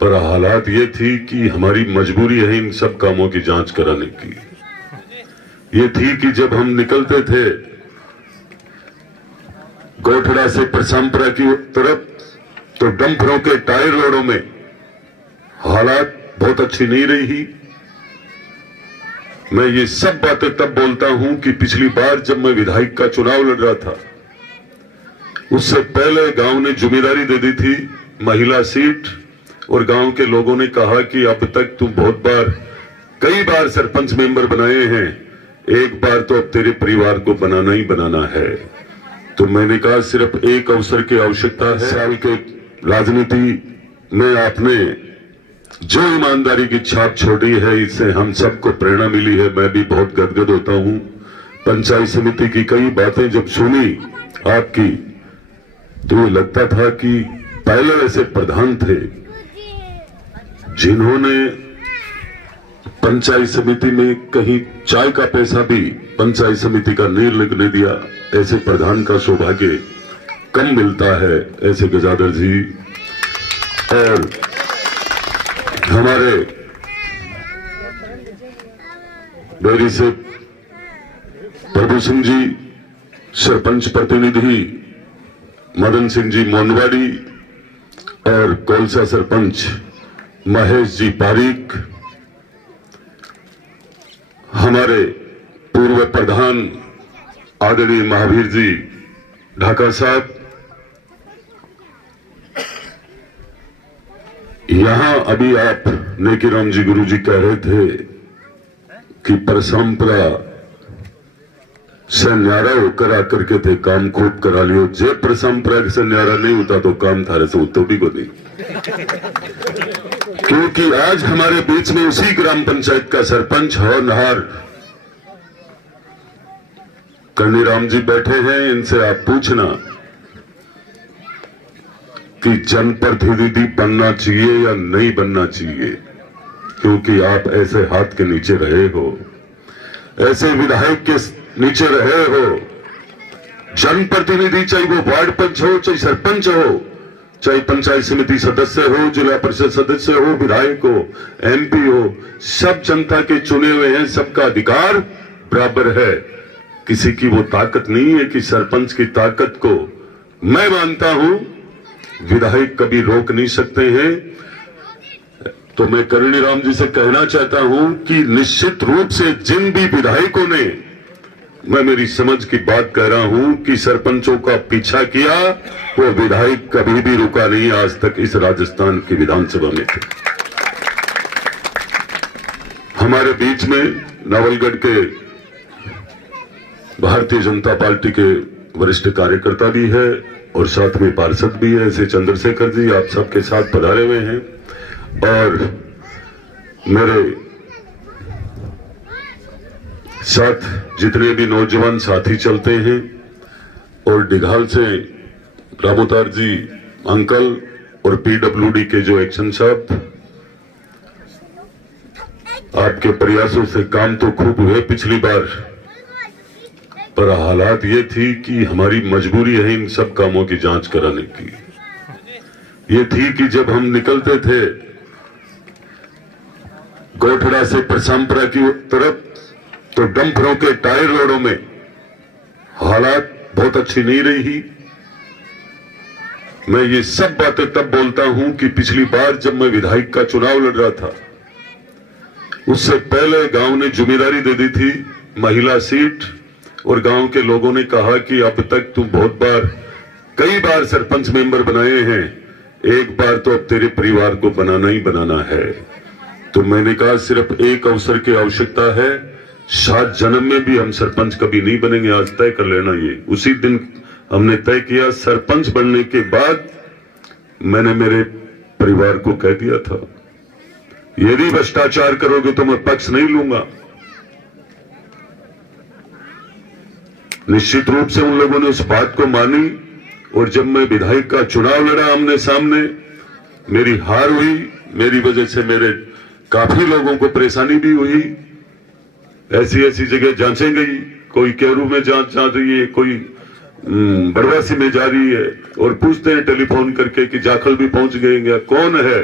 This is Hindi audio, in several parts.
पर हालात ये थी कि हमारी मजबूरी है इन सब कामों की जांच कराने की। ये थी कि जब हम निकलते थे गोठड़ा से परसंपरा की तरफ तो डंपरों के टायर रोडों में हालात बहुत अच्छी नहीं रही। मैं ये सब बातें तब बोलता हूं कि पिछली बार जब मैं विधायक का चुनाव लड़ रहा था उससे पहले गांव ने जिम्मेदारी दे दी थी महिला सीट, और गांव के लोगों ने कहा कि अब तक तुम कई बार सरपंच मेंबर बनाए हैं, एक बार तो अब तेरे परिवार को बनाना ही बनाना है। तो मैंने कहा सिर्फ एक अवसर की आवश्यकता है। साल के राजनीति में आपने जो ईमानदारी की छाप छोड़ी है इससे हम सबको प्रेरणा मिली है। मैं भी बहुत गदगद होता हूं। पंचायत समिति की कई बातें जब सुनी आपकी तो ये लगता था कि पहले ऐसे प्रधान थे जिन्होंने पंचायत समिति में कहीं चाय का पैसा भी पंचायत समिति का नहीं लगने दिया। ऐसे प्रधान का सौभाग्य कम मिलता है। ऐसे गजाधर जी और हमारे डेयरी से प्रभु सिंह जी, सरपंच प्रतिनिधि मदन सिंह जी मोनवाड़ी और कोलसा सरपंच महेश जी पारीक, हमारे पूर्व प्रधान आदरणीय महावीर जी ढाका साहब, यहां अभी आप नेकीराम जी गुरु जी कह रहे थे कि परसंपरा से न्यारा होकर आकर के थे काम खूब करा लियो। जे परसंपरा से न्यारा नहीं होता तो काम थारे से उत्तो भी को नहीं, क्योंकि आज हमारे बीच में उसी ग्राम पंचायत का सरपंच होनहार कन्नीराम जी बैठे हैं। इनसे आप पूछना कि जनप्रतिनिधि बनना चाहिए या नहीं बनना चाहिए, क्योंकि आप ऐसे हाथ के नीचे रहे हो, ऐसे विधायक के नीचे रहे हो। जनप्रतिनिधि चाहे वो वार्ड पंच हो, चाहे सरपंच हो, चाहे पंचायत समिति सदस्य हो, जिला परिषद सदस्य हो, विधायक हो, एमपी हो, सब जनता के चुने हुए हैं। सबका अधिकार बराबर है। किसी की वो ताकत नहीं है कि सरपंच की ताकत को मैं मानता हूं विधायक कभी रोक नहीं सकते हैं। तो मैं कन्नीराम जी से कहना चाहता हूं कि निश्चित रूप से जिन भी विधायकों ने, मैं मेरी समझ की बात कह रहा हूं कि सरपंचों का पीछा किया, वो विधायक कभी भी रुका नहीं आज तक इस राजस्थान की विधानसभा में थे। हमारे बीच में नवलगढ़ के भारतीय जनता पार्टी के वरिष्ठ कार्यकर्ता भी है और साथ में पार्षद भी है, ऐसे चंद्रशेखर जी आप सबके साथ पधारे हुए हैं। और मेरे साथ जितने भी नौजवान साथी चलते हैं, और डिघाल से रामोतार जी अंकल और पीडब्ल्यूडी के जो एक्शन साहब, आपके प्रयासों से काम तो खूब हुए पिछली बार, पर हालात ये थी कि हमारी मजबूरी है इन सब कामों की जांच कराने की। ये थी कि जब हम निकलते थे गोठड़ा से परसंपरा की तरफ तो डंपरों के टायर रोडों में हालात बहुत अच्छी नहीं रही। मैं ये सब बातें तब बोलता हूं कि पिछली बार जब मैं विधायक का चुनाव लड़ रहा था उससे पहले गांव ने जिम्मेदारी दे दी थी महिला सीट, और गांव के लोगों ने कहा कि अब तक तुम कई बार सरपंच मेंबर बनाए हैं, एक बार तो अब तेरे परिवार को बनाना ही बनाना है। तो मैंने कहा सिर्फ एक अवसर की आवश्यकता है, 7 जन्म में भी हम सरपंच कभी नहीं बनेंगे, आज तय कर लेना। ये उसी दिन हमने तय किया। सरपंच बनने के बाद मैंने मेरे परिवार को कह दिया था यदि भ्रष्टाचार करोगे तो मैं पक्ष नहीं लूंगा। निश्चित रूप से उन लोगों ने उस बात को मानी, और जब मैं विधायक का चुनाव लड़ा आमने सामने, मेरी हार हुई। मेरी वजह से मेरे काफी लोगों को परेशानी भी हुई। ऐसी ऐसी जगह जांचें गई, कोई केरू में जांच रही है, कोई बड़वासी में जा रही है, और पूछते हैं टेलीफोन करके कि जाखल भी पहुंच गए क्या, कौन है।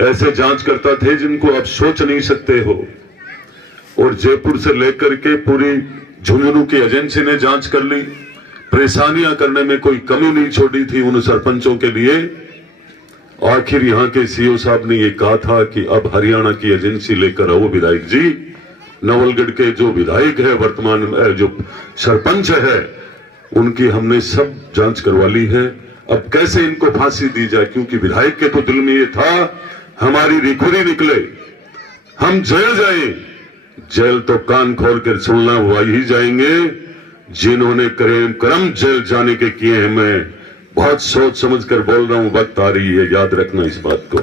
ऐसे जांचकर्ता थे जिनको आप सोच नहीं सकते हो। और जयपुर से लेकर के पूरी झुंझुनू की एजेंसी ने जांच कर ली, परेशानियां करने में कोई कमी नहीं छोड़ी थी उन सरपंचों के लिए। आखिर यहाँ के सीओ साहब ने ये कहा था कि अब हरियाणा की एजेंसी लेकर आओ विधायक जी। नवलगढ़ के जो विधायक है वर्तमान जो सरपंच है उनकी हमने सब जांच करवा ली है। अब कैसे इनको फांसी दी जाए, क्योंकि विधायक के तो दिल में ये था हमारी रिखुरी निकले, हम जेल जाए। जेल तो कान खोल कर सुनना हुआ ही जाएंगे। जिन्होंने कर्म जेल जाने के किए हैं, मैं बहुत सोच समझ कर बोल रहा हूं, वक्त आ रही है, याद रखना इस बात को।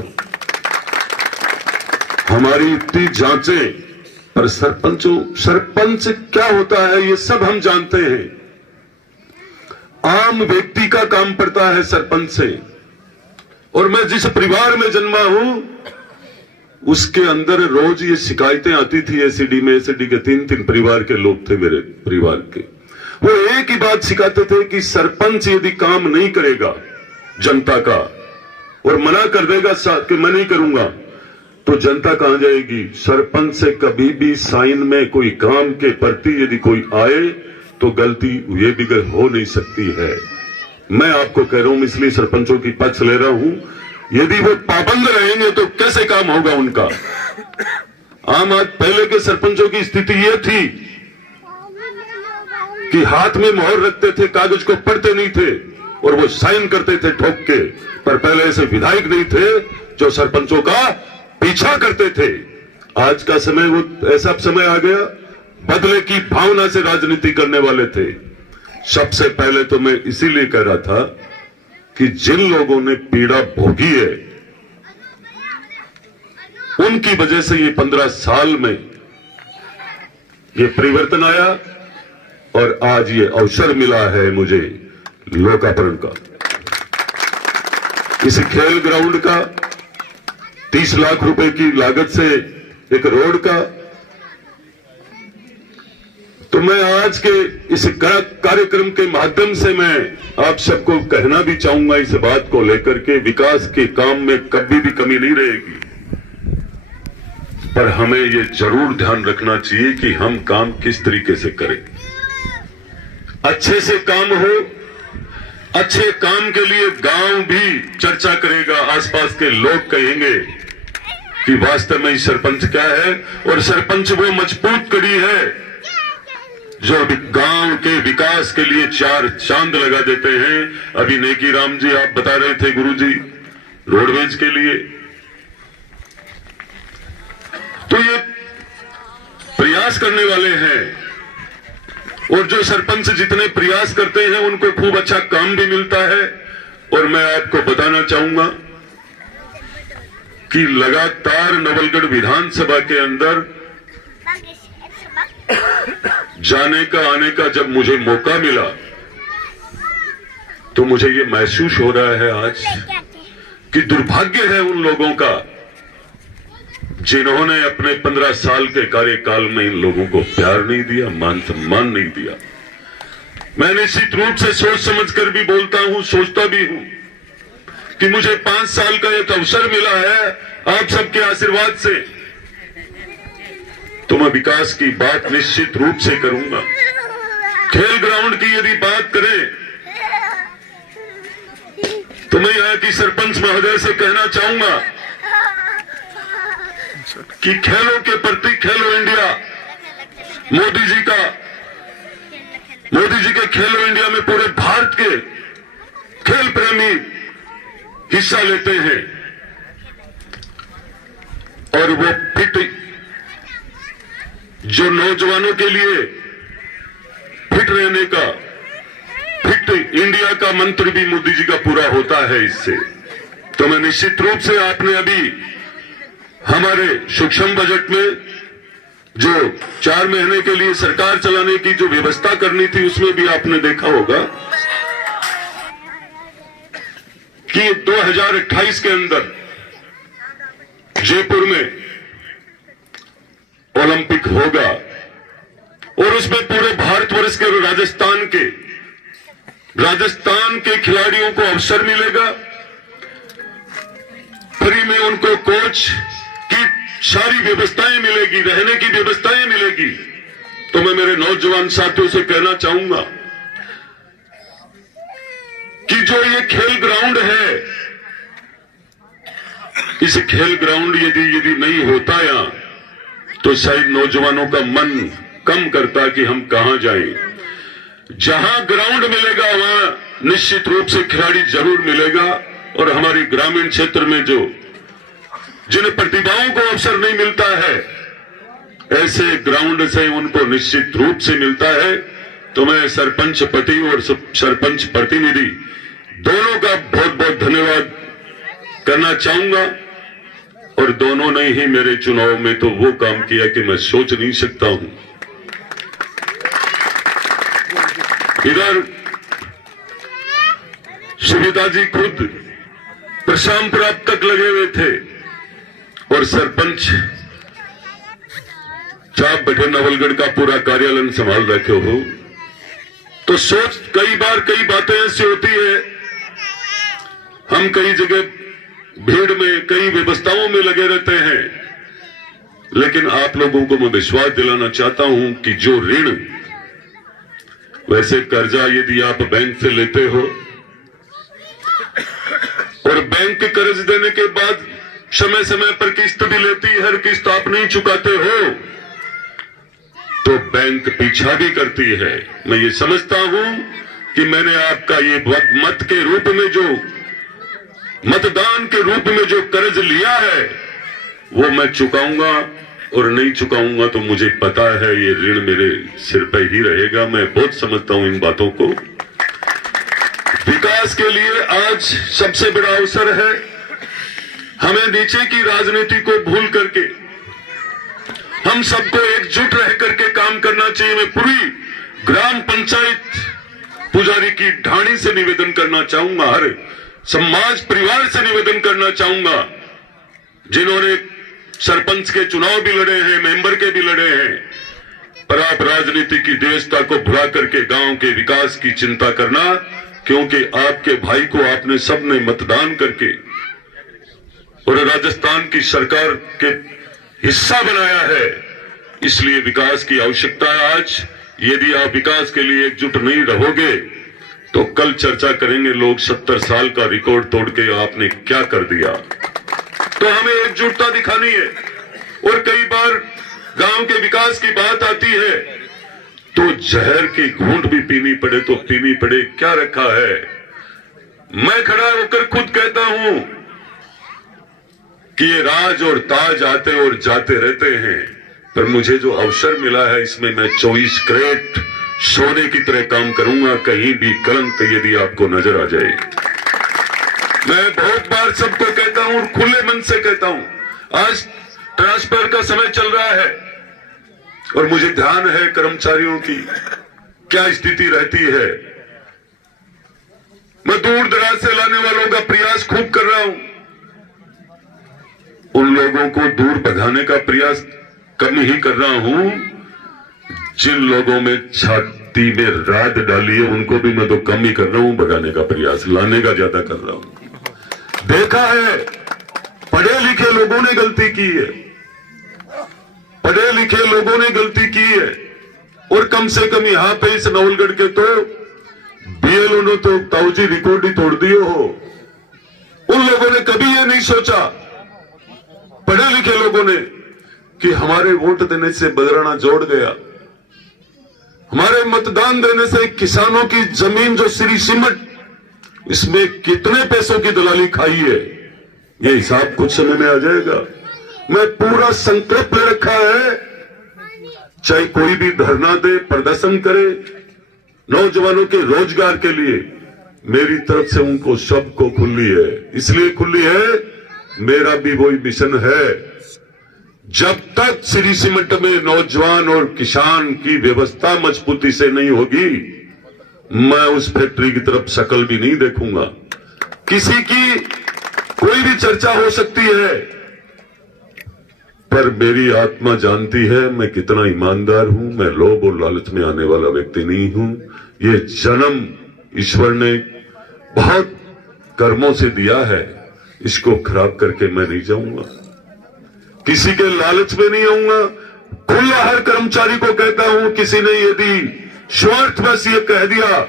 हमारी इतनी जांचें, पर सरपंच क्या होता है ये सब हम जानते हैं। आम व्यक्ति का काम पड़ता है सरपंच से। और मैं जिस परिवार में जन्मा हूं उसके अंदर रोज ये शिकायतें आती थी। एसीडी में एसीडी के 3 परिवार के लोग थे मेरे परिवार के। वो एक ही बात सिखाते थे कि सरपंच यदि काम नहीं करेगा जनता का और मना कर देगा कि मैं नहीं करूंगा, तो जनता कहां जाएगी। सरपंच से कभी भी साइन में कोई काम के प्रति यदि कोई आए तो गलती ये भी हो नहीं सकती है। मैं आपको कह रहा हूं, इसलिए सरपंचों की पक्ष ले रहा हूं। यदि वो पाबंद रहेंगे तो कैसे काम होगा उनका। आम आज पहले के सरपंचों की स्थिति ये थी कि हाथ में मोहर रखते थे, कागज को पढ़ते नहीं थे और वो साइन करते थे ठोक के। पर पहले ऐसे विधायक नहीं थे जो सरपंचों का पीछा करते थे। आज का समय वो ऐसा समय आ गया, बदले की भावना से राजनीति करने वाले थे। सबसे पहले तो मैं इसीलिए कह रहा था कि जिन लोगों ने पीड़ा भोगी है उनकी वजह से ये 15 साल में ये परिवर्तन आया और आज ये अवसर मिला है मुझे लोकार्पण का, इस खेल ग्राउंड का, 30 लाख रुपए की लागत से एक रोड का। तो मैं आज के इस कार्यक्रम के माध्यम से मैं आप सबको कहना भी चाहूंगा इस बात को लेकर के, विकास के काम में कभी भी कमी नहीं रहेगी। पर हमें ये जरूर ध्यान रखना चाहिए कि हम काम किस तरीके से करें। अच्छे से काम हो, अच्छे काम के लिए गांव भी चर्चा करेगा, आसपास के लोग कहेंगे कि वास्तव में सरपंच क्या है। और सरपंच वो मजबूत कड़ी है जो गांव के विकास के लिए 4 चांद लगा देते हैं। अभी नेकी राम जी आप बता रहे थे गुरुजी रोडवेज के लिए, तो ये प्रयास करने वाले हैं। और जो सरपंच जितने प्रयास करते हैं उनको खूब अच्छा काम भी मिलता है। और मैं आपको बताना चाहूंगा कि लगातार नवलगढ़ विधानसभा के अंदर जाने का आने का जब मुझे मौका मिला तो मुझे ये महसूस हो रहा है आज कि दुर्भाग्य है उन लोगों का जिन्होंने अपने 15 साल के कार्यकाल में इन लोगों को प्यार नहीं दिया, मान सम्मान नहीं दिया। मैं निश्चित रूप से सोच समझकर भी बोलता हूं, सोचता भी हूं कि मुझे 5 साल का एक अवसर मिला है आप सबके आशीर्वाद से, तो मैं विकास की बात निश्चित रूप से करूंगा। खेल ग्राउंड की यदि बात करें तो मैं यहाँ की सरपंच महोदय से कहना चाहूंगा कि खेलों के प्रति खेलो इंडिया, मोदी जी के खेलो इंडिया में पूरे भारत के खेल प्रेमी हिस्सा लेते हैं और वो फिट, जो नौजवानों के लिए फिट रहने का, फिट इंडिया का मंत्र भी मोदी जी का पूरा होता है इससे। तो मैं निश्चित रूप से, आपने अभी हमारे सूक्ष्म बजट में जो 4 महीने के लिए सरकार चलाने की जो व्यवस्था करनी थी उसमें भी आपने देखा होगा कि 2028 के अंदर जयपुर में ओलंपिक होगा और उसमें पूरे भारतवर्ष के और राजस्थान के खिलाड़ियों को अवसर मिलेगा। फ्री में उनको कोच की सारी व्यवस्थाएं मिलेगी, रहने की व्यवस्थाएं मिलेगी। तो मैं मेरे नौजवान साथियों से कहना चाहूंगा कि जो ये खेल ग्राउंड है, इस खेल ग्राउंड यदि नहीं होता यहां, तो शायद नौजवानों का मन कम करता कि हम कहां जाएं। जहां ग्राउंड मिलेगा वहां निश्चित रूप से खिलाड़ी जरूर मिलेगा। और हमारी ग्रामीण क्षेत्र में जिन प्रतिभाओं को अवसर नहीं मिलता है, ऐसे ग्राउंड से उनको निश्चित रूप से मिलता है। तो मैं सरपंच पति और सरपंच प्रतिनिधि दोनों का बहुत बहुत धन्यवाद करना चाहूंगा। और दोनों ने ही मेरे चुनाव में तो वो काम किया कि मैं सोच नहीं सकता हूं। इधर सुविधा जी खुद प्रशामपुर तक लगे हुए थे और सरपंच चाप बैठे नवलगढ़ का पूरा कार्यालय संभाल रखे हो। तो सोच कई बार कई बातें ऐसी होती है, हम कई जगह भीड़ में कई व्यवस्थाओं में लगे रहते हैं, लेकिन आप लोगों को मैं विश्वास दिलाना चाहता हूं कि जो ऋण, वैसे कर्जा यदि आप बैंक से लेते हो और बैंक के कर्ज देने के बाद समय समय पर किस्त भी लेती है, हर किस्त आप नहीं चुकाते हो तो बैंक पीछा भी करती है। मैं ये समझता हूं कि मैंने आपका ये मत के रूप में मतदान के रूप में जो कर्ज लिया है वो मैं चुकाऊंगा, और नहीं चुकाऊंगा तो मुझे पता है ये ऋण मेरे सिर पर ही रहेगा। मैं बहुत समझता हूं इन बातों को। विकास के लिए आज सबसे बड़ा अवसर है। हमें नीचे की राजनीति को भूल करके हम सबको एकजुट रह करके काम करना चाहिए। मैं पूरी ग्राम पंचायत पुजारी की ढाणी से निवेदन करना चाहूंगा, हर समाज परिवार से निवेदन करना चाहूंगा, जिन्होंने सरपंच के चुनाव भी लड़े हैं, मेंबर के भी लड़े हैं, पर आप राजनीति की देशता को भुला करके गांव के विकास की चिंता करना, क्योंकि आपके भाई को आपने सबने मतदान करके और राजस्थान की सरकार के हिस्सा बनाया है, इसलिए विकास की आवश्यकता है आज। यदि आप विकास के लिए एकजुट नहीं रहोगे तो कल चर्चा करेंगे लोग 70 साल का रिकॉर्ड तोड़ के आपने क्या कर दिया। तो हमें एकजुटता दिखानी है। और कई बार गांव के विकास की बात आती है तो जहर की घूंट भी पीनी पड़े तो पीनी पड़े, क्या रखा है। मैं खड़ा होकर खुद कहता हूं कि ये राज और ताज आते और जाते रहते हैं, पर मुझे जो अवसर मिला है इसमें मैं 24 कैरेट सोने की तरह काम करूंगा, कहीं भी कलंक यदि आपको नजर आ जाए। मैं बहुत बार सबको कहता हूं, खुले मन से कहता हूं, आज ट्रांसफर का समय चल रहा है और मुझे ध्यान है कर्मचारियों की क्या स्थिति रहती है। मैं दूर दराज से लाने वालों का प्रयास खूब कर रहा हूं, उन लोगों को दूर भगाने का प्रयास कम ही कर रहा हूं। जिन लोगों में छाती में रात डाली है उनको भी मैं तो कम ही कर रहा हूं, भगाने का प्रयास, लाने का ज्यादा कर रहा हूं। देखा है पढ़े लिखे लोगों ने गलती की है, पढ़े लिखे लोगों ने गलती की है, और कम से कम यहां पे इस नवलगढ़ के तो बीएलओ ने तो ताऊजी रिकॉर्ड ही तोड़ दिए हो। उन लोगों ने कभी ये नहीं सोचा, पढ़े लिखे लोगों ने, कि हमारे वोट देने से बदराना जोड़ गया, हमारे मतदान देने से किसानों की जमीन जो श्री सिमट, इसमें कितने पैसों की दलाली खाई है, ये हिसाब कुछ समय में आ जाएगा। मैं पूरा संकल्प ले रखा है, चाहे कोई भी धरना दे, प्रदर्शन करे, नौजवानों के रोजगार के लिए मेरी तरफ से उनको सबको खुली है। इसलिए खुली है, मेरा भी वही मिशन है, जब तक श्री सीमेंट में नौजवान और किसान की व्यवस्था मजबूती से नहीं होगी, मैं उस फैक्ट्री की तरफ शक्ल भी नहीं देखूंगा। किसी की कोई भी चर्चा हो सकती है, पर मेरी आत्मा जानती है मैं कितना ईमानदार हूं। मैं लोभ और लालच में आने वाला व्यक्ति नहीं हूं। ये जन्म ईश्वर ने बहुत कर्मों से दिया है, इसको खराब करके मैं नहीं जाऊंगा, किसी के लालच में नहीं आऊंगा। खुला हर कर्मचारी को कहता हूं, किसी ने यदि स्वार्थवश ये कह दिया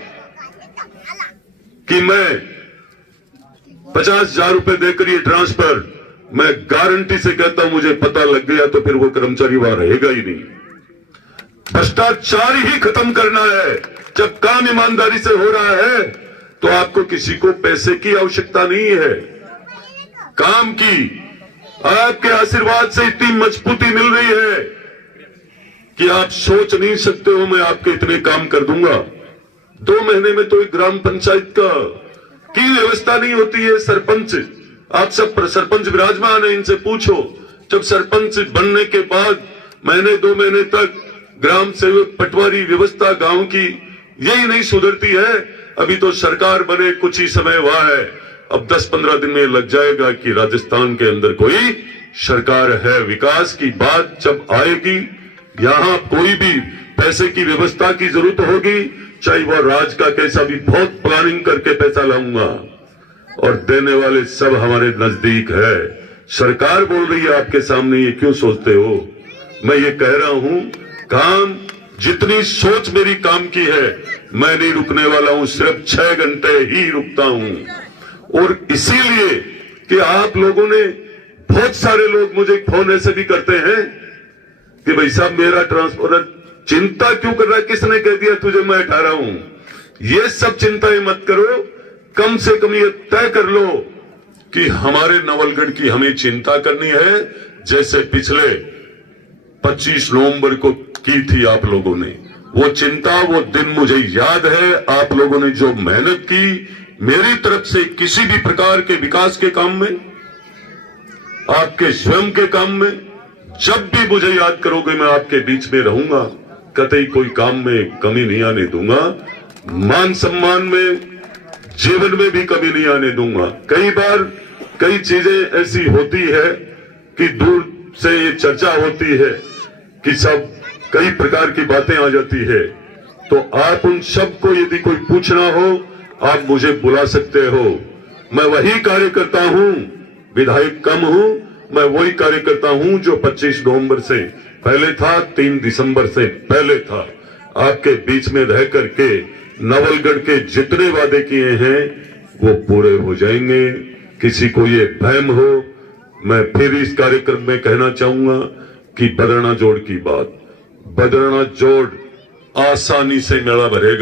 कि मैं 50,000 रुपए देकर ये ट्रांसफर, मैं गारंटी से कहता हूं मुझे पता लग गया तो फिर वो कर्मचारी वहां रहेगा ही नहीं। भ्रष्टाचार ही खत्म करना है। जब काम ईमानदारी से हो रहा है तो आपको किसी को पैसे की आवश्यकता नहीं है, काम की। आपके आशीर्वाद से इतनी मजबूती मिल रही है कि आप सोच नहीं सकते हो मैं आपके इतने काम कर दूंगा। 2 महीने में तो एक ग्राम पंचायत की व्यवस्था नहीं होती है। सरपंच, आप सब सरपंच विराजमान है, इनसे पूछो। जब सरपंच बनने के बाद महीने 2 महीने तक ग्राम सेवक पटवारी व्यवस्था गांव की यही नहीं सुधरती है। अभी तो सरकार बने कुछ ही समय हुआ है, अब 10-15 दिन में लग जाएगा कि राजस्थान के अंदर कोई सरकार है। विकास की बात जब आएगी, यहां कोई भी पैसे की व्यवस्था की जरूरत होगी, चाहे वह राज का कैसा भी, बहुत प्लानिंग करके पैसा लाऊंगा और देने वाले सब हमारे नजदीक है। सरकार बोल रही है आपके सामने, ये क्यों सोचते हो? मैं ये कह रहा हूं, काम जितनी सोच मेरी काम की है, मैं नहीं रुकने वाला हूं, सिर्फ 6 घंटे ही रुकता हूं। और इसीलिए कि आप लोगों ने, बहुत सारे लोग मुझे फोन ऐसे भी करते हैं कि भाई साहब मेरा ट्रांसफर, चिंता क्यों कर रहा है, किसने कह दिया तुझे मैं हटा रहा हूं? ये सब चिंताएं मत करो, कम से कम ये तय कर लो कि हमारे नवलगढ़ की हमें चिंता करनी है, जैसे पिछले 25 नवंबर को की थी आप लोगों ने। वो चिंता, वो दिन मुझे याद है। आप लोगों ने जो मेहनत की मेरी तरफ से किसी भी प्रकार के विकास के काम में, आपके स्वयं के काम में, जब भी मुझे याद करोगे मैं आपके बीच में रहूंगा, कतई कोई काम में कमी नहीं आने दूंगा। मान सम्मान में, जीवन में भी कमी नहीं आने दूंगा। कई बार कई चीजें ऐसी होती है कि दूर से ये चर्चा होती है कि सब कई प्रकार की बातें आ जाती है, तो आप उन सब को यदि कोई पूछना हो, आप मुझे बुला सकते हो। मैं वही कार्यकर्ता हूं, विधायक कम हूं, मैं वही कार्यकर्ता हूं जो 25 नवंबर से पहले था, 3 दिसंबर से पहले था। आपके बीच में रह करके नवलगढ़ के जितने वादे किए हैं वो पूरे हो जाएंगे। किसी को ये भ्रम हो, मैं फिर इस कार्यक्रम में कहना चाहूंगा कि बदरना जोड़ की बात, बदरना जोड़ आसानी से मेला भरेगा।